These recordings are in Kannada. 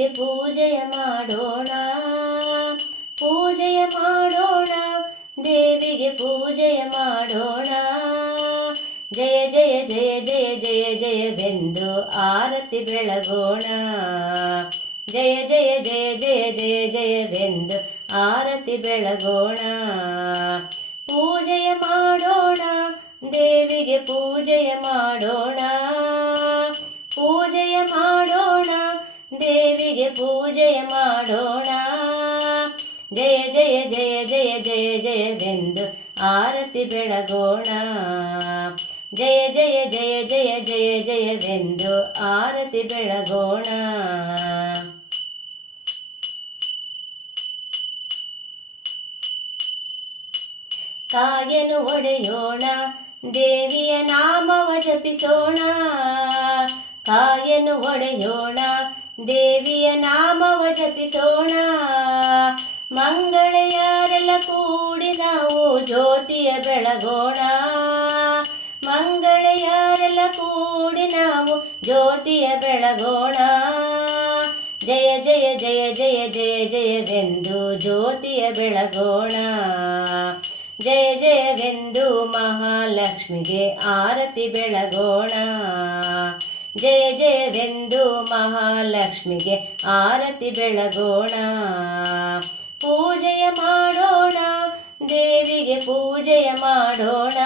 ದೇವಿಗೆ ಪೂಜೆಯ ಮಾಡೋಣ ಪೂಜೆಯ ಮಾಡೋಣ, ದೇವಿಗೆ ಪೂಜೆಯ ಮಾಡೋಣ. ಜಯ ಜಯ ಜಯ ಜಯ ಜಯ ಬೆಂದು ಆರತಿ ಬೆಳಗೋಣ. ಜಯ ಜಯ ಜಯ ಜಯ ಜಯ ಬೆಂದು ಆರತಿ ಬೆಳಗೋಣ. ಜಯ ಜಯ ಜಯ ಜಯ ಜಯ, ಜಯವೆಂದು ಆರತಿ ಬೆಳಗೋಣ. ಜಯ ಜಯ ಜಯ ಜಯ ಜಯ, ಜಯವೆಂದು ಆರತಿ ಬೆಳಗೋಣ. ತಾಯನು ಒಡೆಯೋಣ, ದೇವಿಯ ನಾಮವ ಜಪಿಸೋಣ. ತಾಯನು ಒಡೆಯೋಣ, ದೇವಿಯ ನಾಮವ ಜಪಿಸೋಣ. ಮಂಗಳೆಯರೆಲ್ಲ ಕೂಡಿ ನಾವು ಜ್ಯೋತಿಯ ಬೆಳಗೋಣ. ಮಂಗಳೆಯರೆಲ್ಲ ಕೂಡಿ ನಾವು ಜ್ಯೋತಿಯ ಬೆಳಗೋಣ. ಜಯ ಜಯ ಜಯ ಜಯ ಜಯ, ಜಯವೆಂದು ಜ್ಯೋತಿಯ ಬೆಳಗೋಣ. ಜಯ, ಜಯವೆಂದು ಮಹಾಲಕ್ಷ್ಮಿಗೆ ಆರತಿ ಬೆಳಗೋಣ. ಜಯ, ಜಯವೆಂದು ಮಹಾಲಕ್ಷ್ಮಿಗೆ ಆರತಿ ಬೆಳಗೋಣ. ಪೂಜೆಯ ಮಾಡೋಣ, ದೇವಿಗೆ ಪೂಜೆಯ ಮಾಡೋಣ.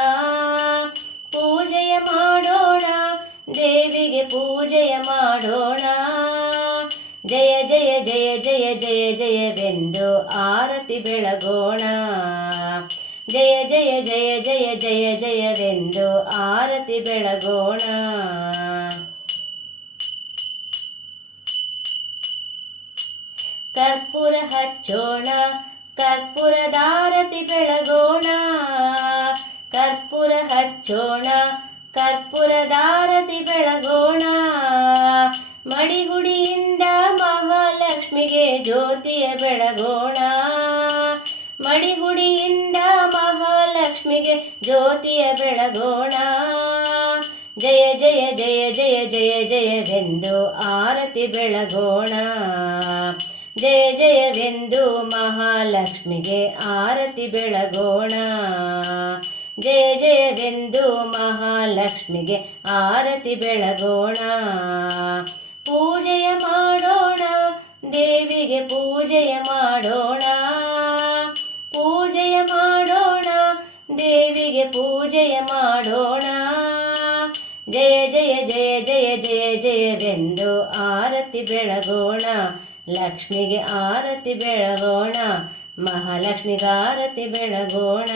ಪೂಜೆಯ ಮಾಡೋಣ, ದೇವಿಗೆ ಪೂಜೆಯ ಮಾಡೋಣ. ಜಯ ಜಯ ಜಯ ಜಯ ಜಯ ಜಯವೆಂದು ಆರತಿ ಬೆಳಗೋಣ. ಜಯ ಜಯ ಜಯ ಜಯ ಜಯ ಜಯವೆಂದು ಆರತಿ ಬೆಳಗೋಣ. ಕರ್ಪೂರ ಹಚ್ಚೋಣ ಕರ್ಪೂರದಾರತಿ ಬೆಳಗೋಣ. ಕರ್ಪೂರ ಹಚ್ಚೋಣ ಕರ್ಪೂರದಾರತಿ ಬೆಳಗೋಣ. ಮಡಿಗುಡಿಯಿಂದ ಮಹಾಲಕ್ಷ್ಮಿಗೆ ಜ್ಯೋತಿಯ ಬೆಳಗೋಣ. ಮಡಿಗುಡಿಯಿಂದ ಮಹಾಲಕ್ಷ್ಮಿಗೆ ಜ್ಯೋತಿಯ ಬೆಳಗೋಣ. ಜಯ ಜಯವೆಂದು ಆರತಿ ಬೆಳಗೋಣ. ಜಯ ಜಯವೆಂದು ಮಹಾಲಕ್ಷ್ಮಿಗೆ ಆರತಿ ಬೆಳಗೋಣ. ಜಯ ಜಯವೆಂದು ಮಹಾಲಕ್ಷ್ಮಿಗೆ ಆರತಿ ಬೆಳಗೋಣ. ಪೂಜೆಯ ಮಾಡೋಣ, ದೇವಿಗೆ ಪೂಜೆಯ ಮಾಡೋಣ. ಪೂಜೆಯ ಮಾಡೋಣ, ದೇವಿಗೆ ಪೂಜೆಯ ಮಾಡೋಣ ಜಯ ಜಯ ಜಯ ಜಯ ಜಯವೆಂದು ಆರತಿ ಬೆಳಗೋಣ. ಲಕ್ಷ್ಮಿಗೆ ಆರತಿ ಬೆಳಗೋಣ. ಮಹಾಲಕ್ಷ್ಮಿಗೆ ಆರತಿ ಬೆಳಗೋಣ.